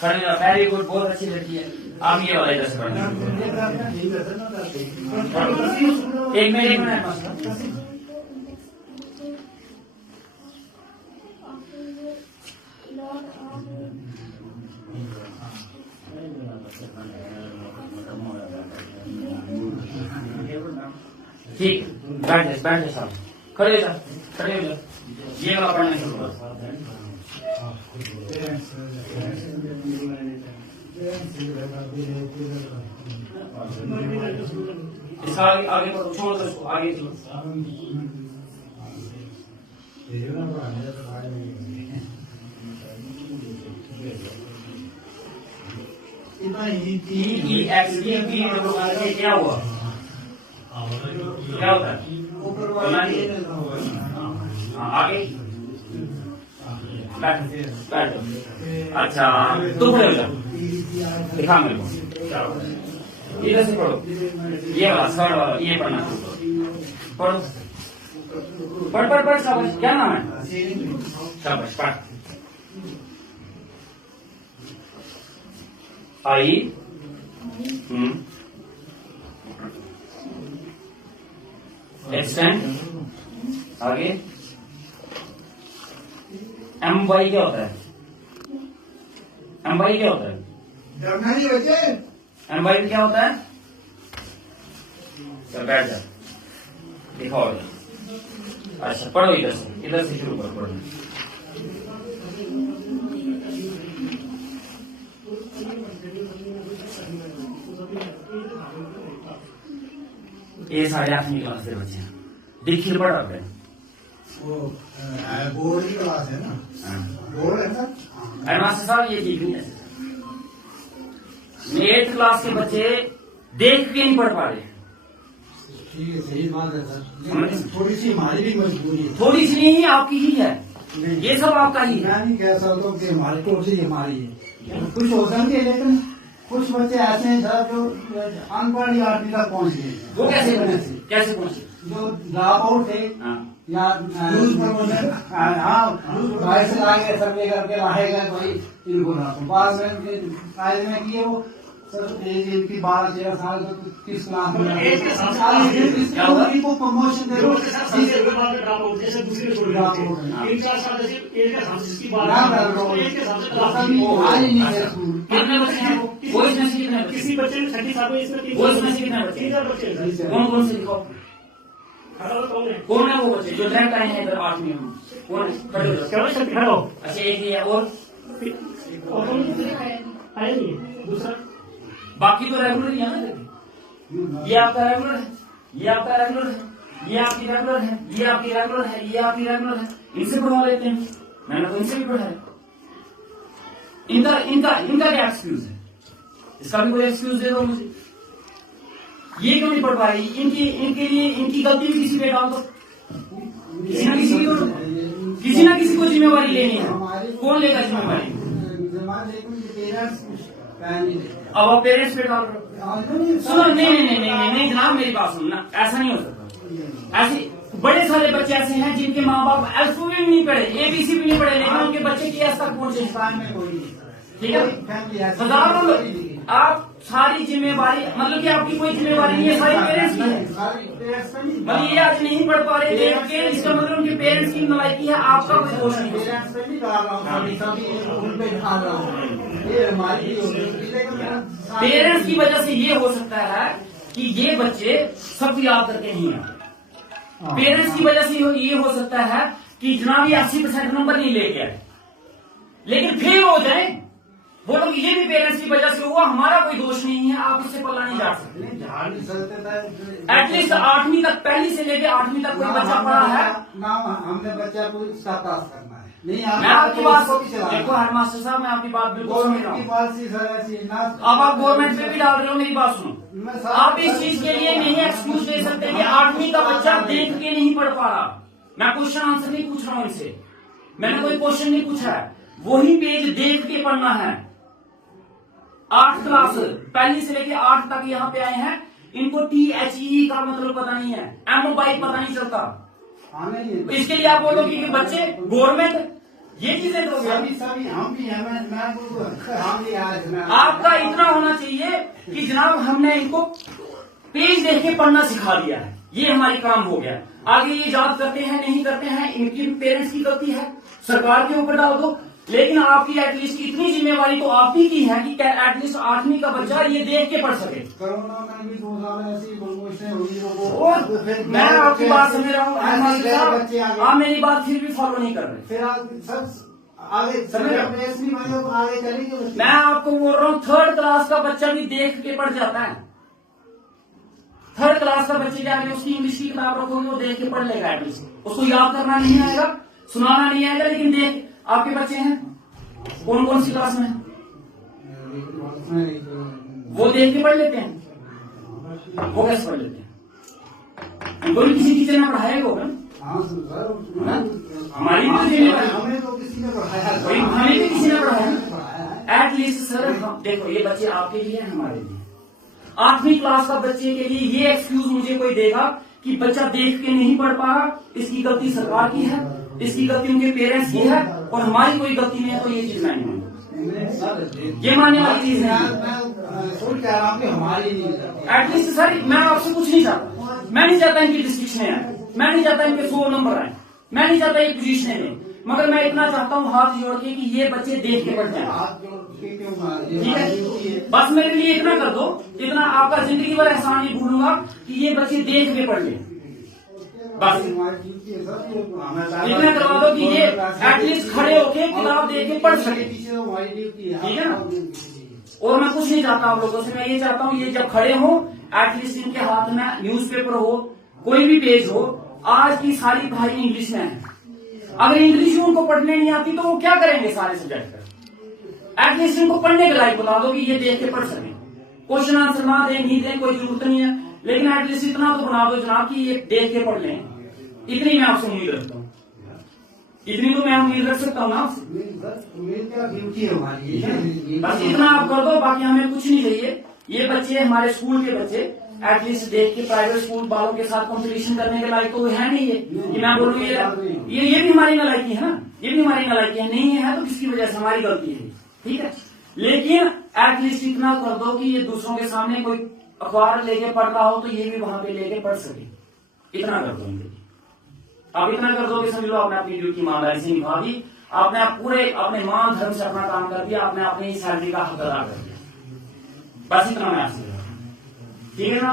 खड़े जाओ, very good, बहुत अच्छी लड़की है। आप ये वाला इधर से पढ़ना। एक मिनट ठीक, बैठ जाए साहब, खड़े हो जाओ, ये वाला पढ़ना शुरू करो। इसका आगे छोड़ दो, आगे क्या हुआ, क्या होता है? आगे बैठ। अच्छा, तुम खड़े हो जाओ, दिखा मेरे को, इधर से पढ़ो, ये वाला थर्ड वाला, ये पढ़ना पढ़ो, पढ़ शाबाश। क्या नाम है? शाबाश, पढ़। आई एक्सटेंड, आगे एम वाई क्या होता है? एम वाई क्या होता है? एम वाई क्या होता है? चल बैठ जा, दिखाओ। अच्छा पढ़ो, इधर से शुरू करो पढ़ना। ये 8वीं क्लास के बच्चे हैं, देखिए पढ़ रहे हैं। वो बोर्ड की क्लास है ना? बोर्ड है ना? मास्टर साहब ये ठीक नहीं है। 8th क्लास के बच्चे देख के नहीं पढ़ पा रहे। ठीक है, सही बात है सर, थोड़ी सी हमारी भी मजबूरी है। थोड़ी सी नहीं, आपकी ही है, ये सब आपका ही है। मैं नहीं कह सकता कि हमारी टोटली हमारी है, कुछ हो सकती है, लेकिन कुछ बच्चे ऐसे हैं सर जो अनपढ़ या 8वीं तक पहुंच गए। वो कैसे पहुंचे? जो ड्रॉप आउट थे या बाहर से लाएंगे सर्वे करके लाएगा कोई इनको ना, बाद में किए वो सर इनकी 12-13 साल तो किस क्लास में प्रमोशन दे किसी बच्चे ने 30 साल कौन से दिखाओ, कौन है वो बच्चे जो रैंक आए हैं इधर 8वीं में? कौन है? अच्छा एक ही है, और दूसरा बाकी तो रेगुलर ही है ना। ये आपका रेगुलर है, ये आपका रेगुलर है, ये आपकी रेगुलर है, ये आपकी रेगुलर है, ये आपकी रेगुलर है। इनसे पढ़वा लेते हैं, मैंने तो इनसे भी पढ़ाया। इनका क्या एक्सक्यूज है? इसका भी कोई एक्सक्यूज दे दो मुझे। ये क्यों नहीं पढ़ पा रही? इनके लिए इनकी गलती भी किसी पे डाल दो, किसी ना किसी को जिम्मेवारी लेनी है। कौन लेगा जिम्मेवारी? अब आप पेरेंट्स पे डाल रहे हो। सुनो, नहीं जनाब, मेरी बात सुनना, ऐसा नहीं हो सकता। ऐसे बड़े सारे बच्चे ऐसे हैं जिनके माँ बाप अल्फाबेट भी नहीं पढ़े, ABC भी नहीं पढ़े, लेकिन उनके बच्चे की तक पहुंचे। ठीक है, हजार आप सारी जिम्मेवारी, मतलब कि आपकी कोई जिम्मेवारी नहीं है, सारी पेरेंट्स की है। मतलब ये आज नहीं पढ़ पा रहे देख के, इसका मतलब उनके पेरेंट्स की नलायकी है, आपका कोई दोष नहीं है। पेरेंट्स की वजह से ये हो सकता है कि ये बच्चे सब याद करके नहीं आते। पेरेंट्स की वजह से ये हो सकता है कि जनाब ये 80% नंबर नहीं लेके आए, लेकिन फेल हो जाए, वो लोग ये भी पेरेंट्स की वजह से हुआ, हमारा कोई दोष नहीं है, आप इससे पल्ला नहीं जा सकते। एटलीस्ट 8वीं तक, पहली से लेके 8वीं तक कोई बच्चा पढ़ा है ना, हमने बच्चा को इसका पास करना है। नहीं, मैं आपकी बात देखो हेडमास्टर साहब, मैं आपकी बात बिल्कुल समझ रहा हूँ। अब आप गवर्नमेंट पे भी डाल रहे हो, मेरी बात सुनो। आप इस चीज के लिए नहीं एक्सक्यूज दे सकते कि 8वीं का बच्चा देख के नहीं पढ़ पा रहा। मैं क्वेश्चन आंसर नहीं पूछ रहा हूँ इनसे, मैंने कोई क्वेश्चन नहीं पूछा है, वही पेज देख के पढ़ना है। 8th क्लास पहली से लेके 8 तक यहाँ पे आए हैं, इनको THE का मतलब पता नहीं है, MOBI पता नहीं चलता। इसके लिए आप बोलोगे कि बच्चे गवर्नमेंट ये चीजें तो सभी हम भी हैं, हम भी आए। आपका इतना होना चाहिए कि जनाब हमने इनको पेज देख के पढ़ना सिखा दिया है, ये हमारी काम हो गया। आगे ये याद करते हैं नहीं करते हैं, इनकी पेरेंट्स की गलती है, सरकार के ऊपर डाल दो। लेकिन आपकी एटलीस्ट इतनी जिम्मेवारी तो आपकी की है कि एटलीस्ट 8वीं का बच्चा ये देख के पढ़ सके। कोरोना में भी 2 साल ऐसी हुई, और मैं आपकी बात समझ रहा हूँ, आप मेरी बात फिर भी फॉलो नहीं कर रहे। फिर आगे चलेंगे। मैं आपको बोल रहा हूँ 3rd क्लास का बच्चा भी देख के पढ़ जाता है। 3rd क्लास का बच्चे जाके उसकी इंग्लिश की किताब रखोगे, वो देख के पढ़ लेगा एटलीस्ट। उसको याद करना नहीं आएगा, सुनाना नहीं आएगा, लेकिन देख आपके बच्चे हैं कौन कौन सी क्लास में हैं? वो देख के पढ़ लेते हैं, वो कैसे पढ़ लेते हैं? उनको भी किसी टीचर ने पढ़ाया होगा। हमारी भी जिम्मेदारी, हमें तो किसी ने पढ़ाया, हमें भी किसी ने पढ़ाया। एटलीस्ट सर देखो ये बच्चे आपके लिए हैं, हमारे लिए। 8वीं क्लास का बच्चे के लिए ये एक्सक्यूज मुझे कोई देगा कि बच्चा देख के नहीं पढ़ पा रहा, इसकी गलती सरकार की है, इसकी गलती उनके पेरेंट्स की है और हमारी कोई गलती नहीं है, तो ये चीज मैं नहीं मानूंगा, ये मानने वाली चीज नहीं है। हमारी एटलीस्ट सर मैं आपसे कुछ नहीं चाहता, मैं नहीं चाहता इनकी डिस्ट्रिक्शन आए, मैं नहीं चाहता इनके 100 नंबर आए, मैं नहीं चाहता ये पोजीशन में, मगर मैं इतना चाहता हूँ हाथ जोड़ के कि ये बच्चे देख के पढ़ जाए। ठीक है, बस मेरे लिए इतना कर दो, इतना आपका जिंदगी भर एहसान नहीं भूलूंगा कि ये बच्चे देख के पढ़ ले। बस इतना करवा दो कि ये एटलीस्ट खड़े होके किताब देख के पढ़ सके। ठीक है ना, और मैं कुछ नहीं चाहता आप लोगों से, मैं ये चाहता हूँ ये जब खड़े हो एटलीस्ट इनके हाथ में न्यूज़पेपर हो, कोई भी पेज हो। आज की सारी पढ़ाई इंग्लिश में है, अगर इंग्लिश ही उनको पढ़ने नहीं आती तो वो क्या करेंगे सारे सब्जेक्ट का? एटलीस्ट इनको पढ़ने के लायक बता दो कि ये देख के पढ़ सके। क्वेश्चन आंसर ना दें नहीं दें कोई जरूरत नहीं है, लेकिन एटलीस्ट इतना तो बना दो जनाब कि ये देख के पढ़ लें। इतनी मैं आपसे उम्मीद रखता हूँ, इतनी तो मैं उम्मीद रख सकता हूँ ना आपसे। बस इतना आप कर दो, बाकी हमें कुछ नहीं चाहिए। ये बच्चे हमारे स्कूल के बच्चे एटलीस्ट देख के प्राइवेट स्कूल वालों के साथ कंपटीशन करने के लायक तो है नहीं है कि मैं बोलूँ ये भी हमारी नालायकी है ना, ये भी हमारी नालायकी है। नहीं है तो किसकी वजह से? हमारी गलती है। ठीक है, लेकिन एटलीस्ट इतना कर दो कि ये दूसरों के सामने कोई अखबार लेके पढ़ रहा हो तो ये भी वहां पे लेके पढ़ सके। इतना कर दो, आप इतना कर दो कि समझ लो आपने अपनी ड्यूटी ईमानदारी से निभा दी, आपने पूरे अपने मान धर्म से अपना काम कर दिया, आपने अपनी सैलरी का हक अदा कर दिया। बस इतना मैं आपसे, ठीक है ना?